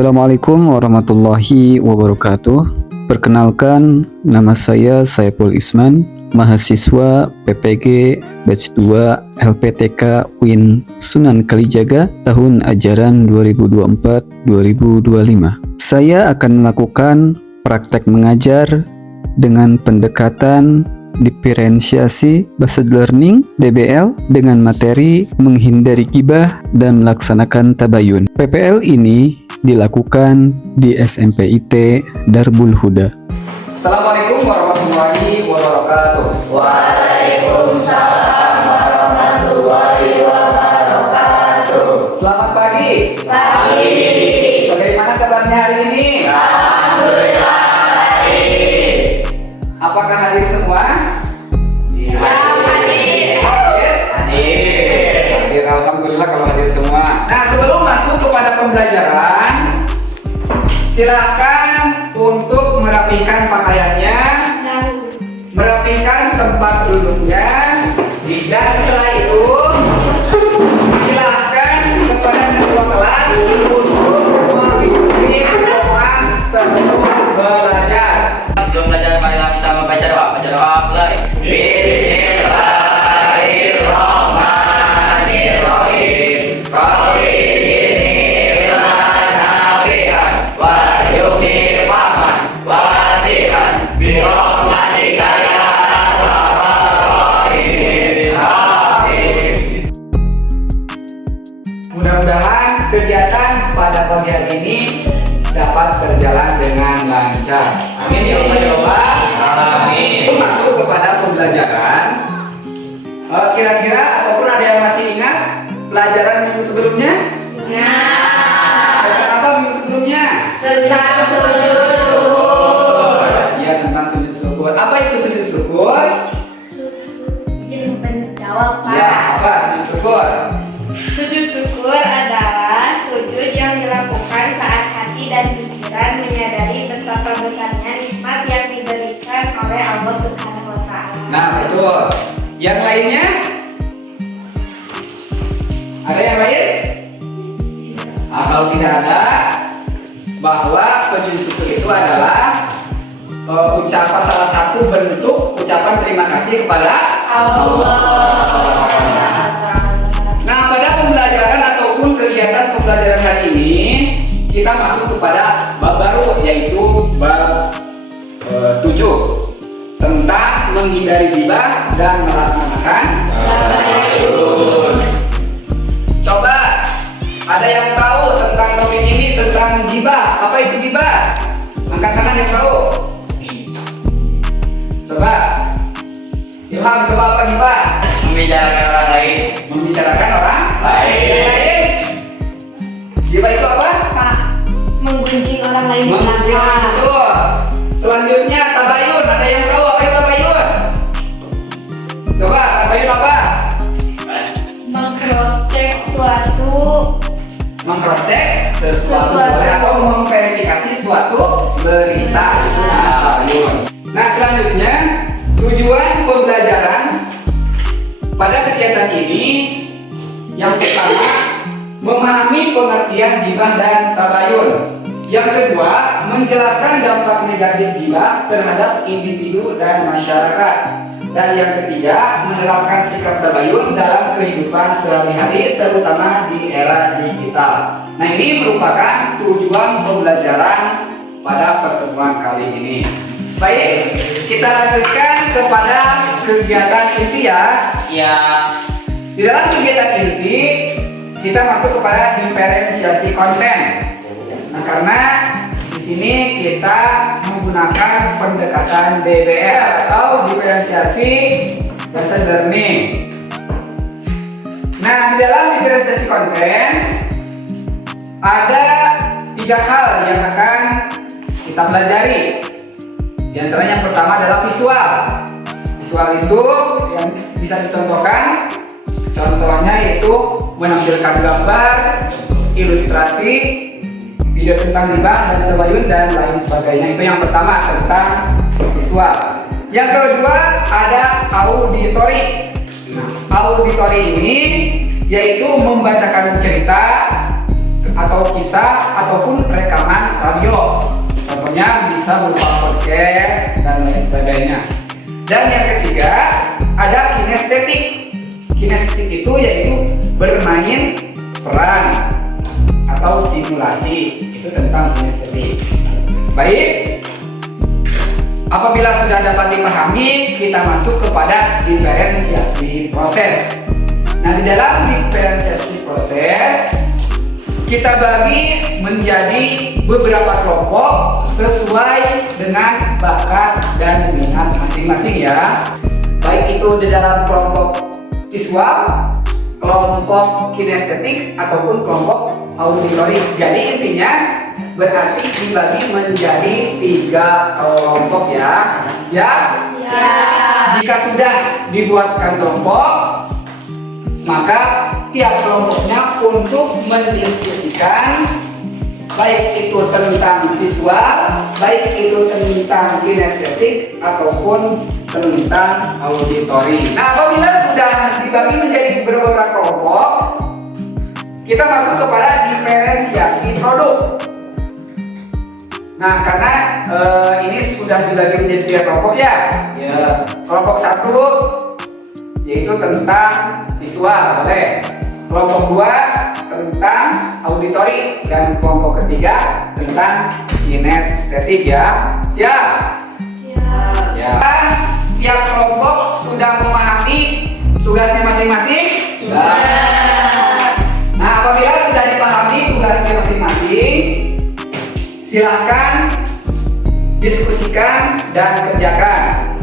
Assalamualaikum warahmatullahi wabarakatuh. Perkenalkan, nama saya Saiful Isman, mahasiswa PPG Batch 2 LPTK UIN Sunan Kalijaga tahun ajaran 2024-2025. Saya akan melakukan praktek mengajar dengan pendekatan diferensiasi based learning DBL dengan materi menghindari gibah dan melaksanakan tabayun. PPL ini dilakukan di SMP IT Darbul Huda. Assalamualaikum warahmatullahi wabarakatuh. Waalaikumsalam warahmatullahi wabarakatuh. Selamat pagi. Pagi. Bagaimana kabarnya hari ini? Alhamdulillah baik. Apakah hadir semua? Siap hadir. Hadir, alhamdulillah kalau hadir semua. Nah, sebelum masuk kepada pembelajaran, silakan untuk merapikan pakaiannya, merapikan tempat duduknya, dan setelah itu silakan kepada ketua kelas untuk mengikuti ruang sebelum belajar. Sebelum belajar, marilah kita membaca doa. Baca doa mulai. Bismillahirrahmanirrahim. Rabbi inni lana nafi'an warzuqni fahman wasi'an bi rahmatika ya arhamar rahimin. Amin. Mudah-mudahan kegiatan pada pagi hari ini dapat berjalan dengan lancar. Amin ya Allah ya Allah. Amin. Masuk kepada pembelajaran. Kira-kira ataupun ada yang masih ingat pelajaran minggu sebelumnya? Pelajaran apa minggu sebelumnya? Tentang sujud syukur. Ya, tentang sujud syukur. Apa itu sujud syukur? Izin menjawab, Ya, Pak. apa sujud syukur? Sujud syukur adalah sujud yang dilakukan saat hati dan pikiran menyadari betapa besarnya nikmat yang diberikan oleh Allah Subhanahu wa Ta'ala. Nah, betul. Yang lainnya? Ada yang lain? Kalau tidak ada, bahwa sujud syukur itu adalah ucapan salah satu bentuk ucapan terima kasih kepada Allah. Nah, pada pembelajaran ataupun kegiatan pembelajaran hari ini, kita masuk kepada bab baru, yaitu bab 7 tentang menghindari gibah dan melaksanakan tabayun. Coba, ada yang tahu tentang topik ini, tentang gibah? Apa itu gibah? Angkat tangan yang tahu. Coba, Ilham, coba apa gibah? Membicarakan orang lain. Membicarakan orang Lain. Yang lain? Gibah itu apa? Pak, menggunjing orang lain di Menggunjing. belakang. Betul. Selanjutnya tabayun. Ada yang tahu apa itu tabayun? Coba, tabayun apa? Meng-cross-check suatu Mengcross-check sesuatu Sesuatu. atau memverifikasi suatu berita, itu tabayun. Nah, selanjutnya tujuan pembelajaran pada kegiatan ini yang pertama memahami pengertian gibah dan tabayun. Yang kedua, menjelaskan dampak negatif gibah terhadap individu dan masyarakat. Dan yang ketiga, menerapkan sikap tabayun dalam kehidupan sehari-hari, terutama di era digital. Nah, ini merupakan tujuan pembelajaran pada pertemuan kali ini. Baik, kita lanjutkan kepada kegiatan inti ya. Ya. Di dalam kegiatan inti, kita masuk kepada diferensiasi konten. Nah, karena di sini kita menggunakan pendekatan DBL atau diferensiasi based learning. Nah, di dalam diferensiasi konten ada 3 hal yang akan kita pelajari. Di antaranya yang pertama adalah visual. Visual itu yang bisa dicontohkan. Contohnya yaitu menampilkan gambar, ilustrasi, video tentang gibah dan tabayun dan lain sebagainya. Itu yang pertama tentang visual. Yang kedua ada auditory. Nah, auditory ini yaitu membacakan cerita atau kisah ataupun rekaman radio. Contohnya bisa berupa podcast dan lain sebagainya. Dan yang ketiga ada kinestetik. Kinestetik itu yaitu bermain peran atau simulasi. Itu tentang kinestetik. Baik, apabila sudah dapat dipahami, kita masuk kepada diferensiasi proses. Nah, di dalam diferensiasi proses kita bagi menjadi beberapa kelompok sesuai dengan bakat dan minat masing-masing ya. Baik itu di dalam kelompok visual, kelompok kinestetik ataupun kelompok auditory. Jadi intinya berarti dibagi menjadi 3 kelompok ya. Siap? Siap. Jika sudah dibuatkan kelompok, maka tiap kelompoknya untuk mendiskusikan baik itu tentang visual, baik itu tentang kinestetik ataupun tentang auditori. Nah, apabila sudah dibagi menjadi beberapa kelompok, kita masuk kepada diferensiasi produk. Nah, karena ini sudah dibagi menjadi 3 kelompok ya. Ya. Kelompok 1 yaitu tentang visual, boleh. Kelompok 2 tentang auditori dan kelompok ketiga tentang kinestetik ya. Siap? Ya. Tiap kelompok sudah memahami tugasnya masing-masing? Sudah. Nah, apabila sudah dipahami tugasnya masing-masing, silahkan diskusikan dan kerjakan.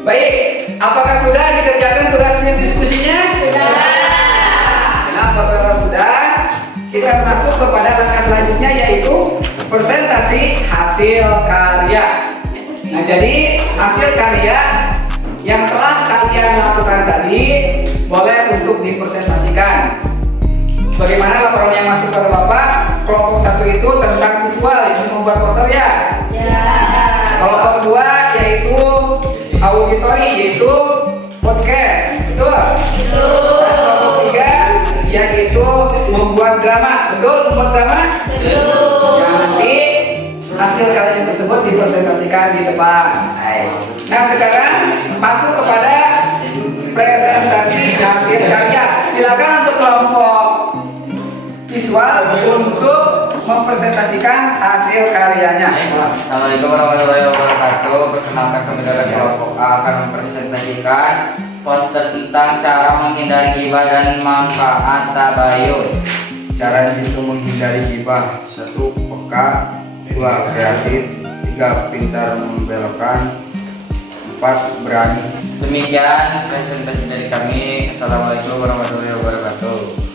Baik, apakah sudah dikerjakan tugasnya diskusinya? Sudah. Nah, apabila sudah, kita masuk kepada langkah selanjutnya yaitu presentasi hasil karya. Nah, jadi hasil karya yang telah kalian lakukan tadi boleh untuk dipresentasikan. Bagaimana laporan yang masuk ke Bapak? Kelompok 1 itu tentang visual, itu membuat poster ya. Ya. Kelompok 2 yaitu auditori, yaitu podcast. Betul? Betul. Dan kelompok 3 yaitu membuat drama. Betul? Membuat drama? Betul. Ya, nanti hasil karya tersebut dipresentasikan di depan. Nah, sekarang masuk kepada presentasi hasil karya. Silakan untuk kelompok visual untuk mempresentasikan hasil karyanya. Assalamualaikum warahmatullahi wabarakatuh. Perkenalkan kami dari kelompok A akan mempresentasikan poster tentang cara menghindari gibah dan manfaat tabayun. Cara itu menghindari gibah: 1. Peka, 2. Kreatif, 3. Pintar membelokkan, 4. Berani. Demikian presentasi dari kami. Assalamualaikum warahmatullahi wabarakatuh.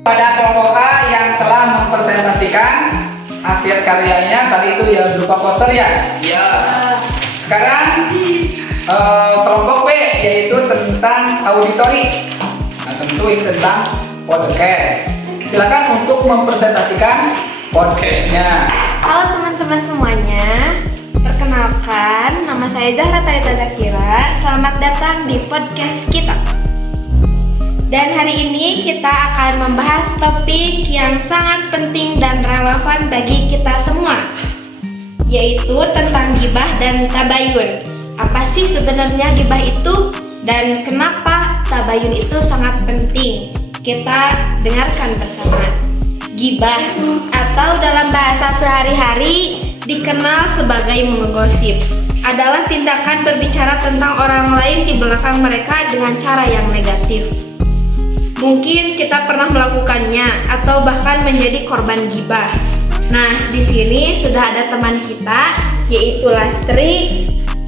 Pada kelompok A yang telah mempresentasikan hasil karyanya tadi itu ya berupa poster ya. Iya. Sekarang kelompok B yaitu tentang auditori. Nah, tentu ini tentang podcast. Silakan untuk mempresentasikan podcastnya. Halo teman-teman semuanya, perkenalkan nama saya Zahra Talita Zakira. Selamat datang di podcast kita. Dan hari ini kita akan membahas topik yang sangat penting dan relevan bagi kita semua, yaitu tentang gibah dan tabayun. Apa sih sebenarnya gibah itu dan kenapa tabayun itu sangat penting? Kita dengarkan bersama. Gibah atau dalam bahasa sehari-hari dikenal sebagai menggosip adalah tindakan berbicara tentang orang lain di belakang mereka dengan cara yang negatif. Mungkin kita pernah melakukannya atau bahkan menjadi korban gibah. Nah, di sini sudah ada teman kita yaitu Lastri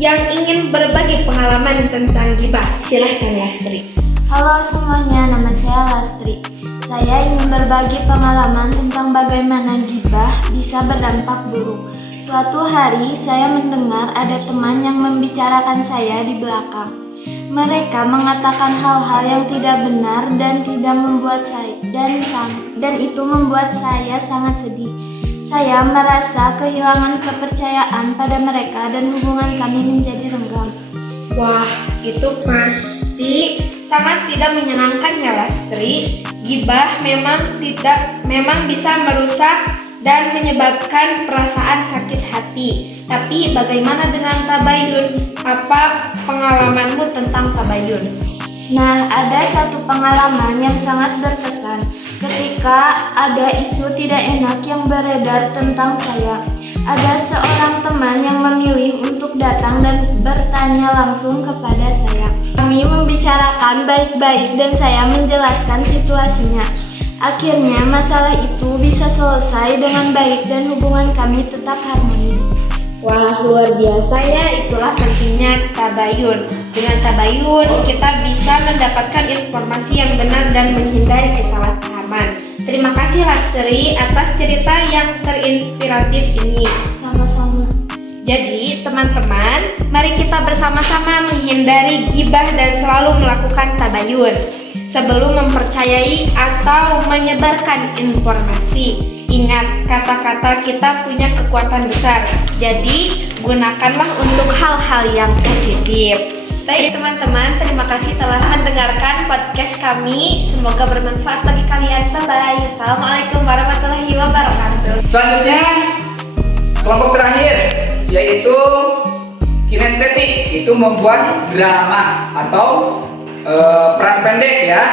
yang ingin berbagi pengalaman tentang gibah. Silahkan Lastri. Halo semuanya, nama saya Lastri. Saya ingin berbagi pengalaman tentang bagaimana gibah bisa berdampak buruk. Suatu hari saya mendengar ada teman yang membicarakan saya di belakang. Mereka mengatakan hal-hal yang tidak benar dan tidak membuat saya dan itu membuat saya sangat sedih. Saya merasa kehilangan kepercayaan pada mereka dan hubungan kami menjadi renggang. Wah, itu pasti sangat tidak menyenangkan ya Lastri. Gibah memang bisa merusak dan menyebabkan perasaan sakit hati. Tapi bagaimana dengan tabayun? Apa pengalamanmu tentang tabayun? Nah, ada satu pengalaman yang sangat berkesan ketika ada isu tidak enak yang beredar tentang saya. Ada seorang teman yang memilih untuk datang dan bertanya langsung kepada saya. Kami membicarakan baik-baik dan saya menjelaskan situasinya. Akhirnya masalah itu bisa selesai dengan baik dan hubungan kami tetap harmonis. Wah, luar biasa ya, itulah pentingnya tabayun. Dengan tabayun, kita bisa mendapatkan informasi yang benar dan menghindari kesalahpahaman. Terima kasih Lastri atas cerita yang terinspiratif ini. Sama-sama. Jadi, teman-teman, mari kita bersama-sama menghindari gibah dan selalu melakukan tabayun sebelum mempercayai atau menyebarkan informasi. Ingat, kata-kata kita punya kekuatan besar. Jadi, gunakanlah untuk hal-hal yang positif. Baik teman-teman, terima kasih telah mendengarkan podcast kami. Semoga bermanfaat bagi kalian. Bye-bye. Assalamualaikum warahmatullahi wabarakatuh. Selanjutnya, kelompok terakhir yaitu kinestetik. Itu membuat drama atau peran pendek ya.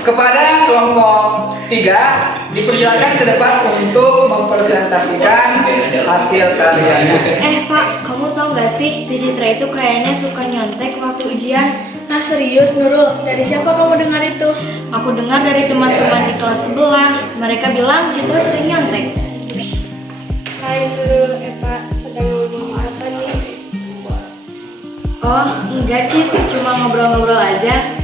Kepada kelompok 3 dipersilakan ke depan untuk mempresentasikan hasil karyanya. Pak, kamu tahu gak sih, si Citra itu kayaknya suka nyontek waktu ujian. Ah serius Nurul? Dari siapa kamu dengar itu? Aku dengar dari teman-teman di kelas sebelah. Mereka bilang Citra sering nyontek. Hai Nurul, Pak sedang ngomong apa nih? Oh, enggak Cit, cuma ngobrol-ngobrol aja.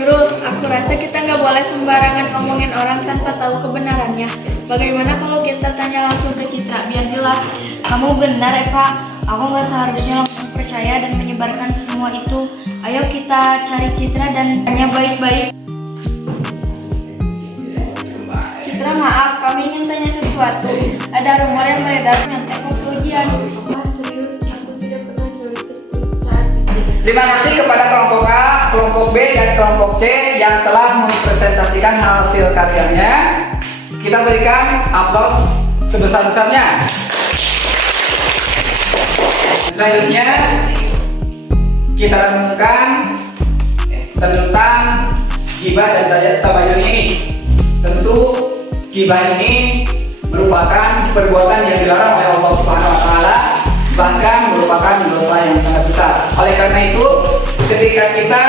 Nurul, aku rasa kita nggak boleh sembarangan ngomongin orang tanpa tahu kebenarannya. Bagaimana kalau kita tanya langsung ke Citra biar jelas? Kamu benar Eva, aku nggak seharusnya langsung percaya dan menyebarkan semua itu. Ayo kita cari Citra dan tanya baik-baik. Citra maaf, kami ingin tanya sesuatu. Ada rumor yang beredar nyontek waktu ujian. Ah serius, aku tidak pernah nyontek saat ujian. Terima kasih kepada kelompok A, kelompok B, dan kelompok C yang telah mempresentasikan hasil karyanya. Kita berikan aplaus sebesar-besarnya. Selanjutnya, kita renungkan tentang gibah dan tabayun ini. Tentu gibah ini merupakan perbuatan yang dilarang oleh Allah Subhanahu wa taala, bahkan merupakan dosa yang sangat besar. Oleh karena itu, ketika kita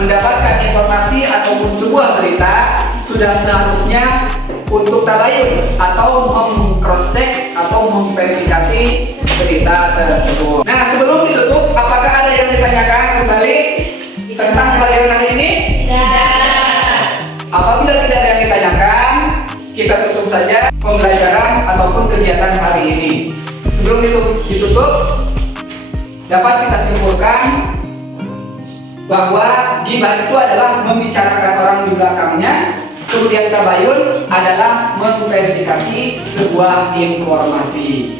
mendapatkan informasi ataupun sebuah berita, sudah seharusnya untuk tabayun atau meng-cross-check atau memverifikasi berita tersebut. Nah, sebelum ditutup, apakah ada yang ditanyakan kembali tentang pelajaran hari ini? Tidak. Apabila tidak ada yang ditanyakan, kita tutup saja pembelajaran ataupun kegiatan hari ini. Sebelum ditutup, dapat kita simpulkan bahwa gibah itu adalah membicarakan orang di belakangnya, kemudian tabayun adalah memverifikasi sebuah informasi.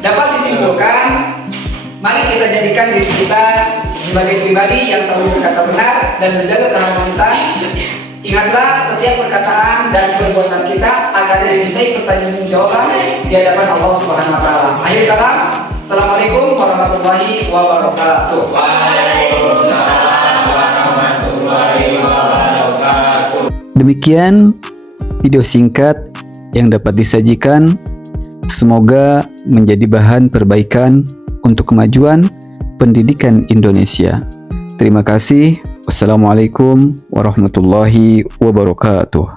Dapat disimpulkan, mari kita jadikan diri kita sebagai pribadi yang selalu berkata benar dan menjaga keharmonisan. Ingatlah, setiap perkataan dan perbuatan kita akan dimintai pertanggungjawaban di hadapan Allah Subhanahu wa taala. Akhir kata, Assalamualaikum warahmatullahi wabarakatuh. Waalaikumsalam warahmatullahi wabarakatuh. Demikian video singkat yang dapat disajikan. Semoga menjadi bahan perbaikan untuk kemajuan pendidikan Indonesia. Terima kasih. Wassalamualaikum warahmatullahi wabarakatuh.